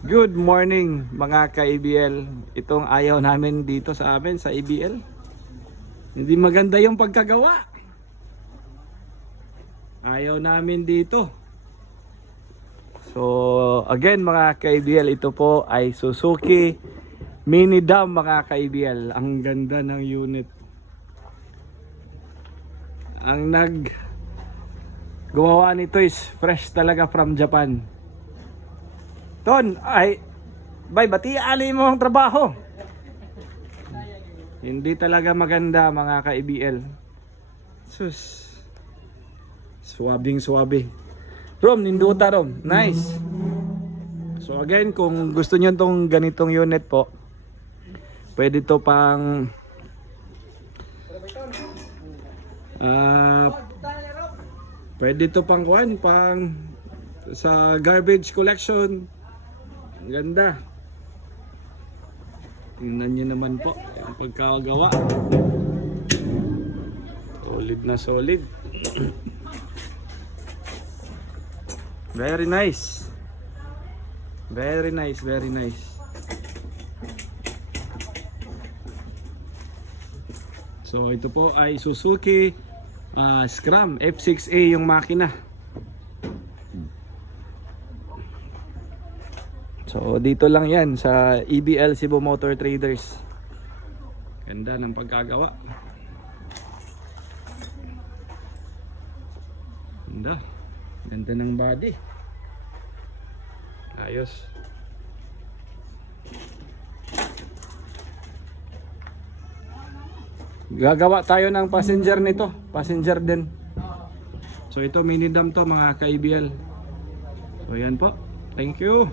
Good morning mga ka-ABL. Itong ayaw namin dito sa amin sa ABL. Hindi maganda yung pagkagawa. Ayaw namin dito. So again mga ka-ABL, ito po ay Suzuki Mini Dam mga ka-ABL. Ang ganda ng unit. Ang gumawa nito is fresh talaga from Japan. Ton, ay, bay, batiali mo ang trabaho. Hindi talaga maganda mga ka-ABL. Sus. Swabing swabe. Rom, ninduta Rom. Nice. So again, kung gusto nyo tong ganitong unit po, pwede to pang pwede to pang kuan, pang sa garbage collection. Ang ganda. Tingnan nyo naman po ang pagkagawa. Solid na solid. Very nice. Very nice, very nice. So ito po ay Suzuki Scram F6A yung makina. So dito lang yan sa EBL Cebu Motor Traders. Ganda ng pagkagawa. Ganda. Ganda ng body. Ayos. Gagawa tayo ng passenger nito. Passenger din. So ito mini dam to mga ka-EBL. So yan po. Thank you.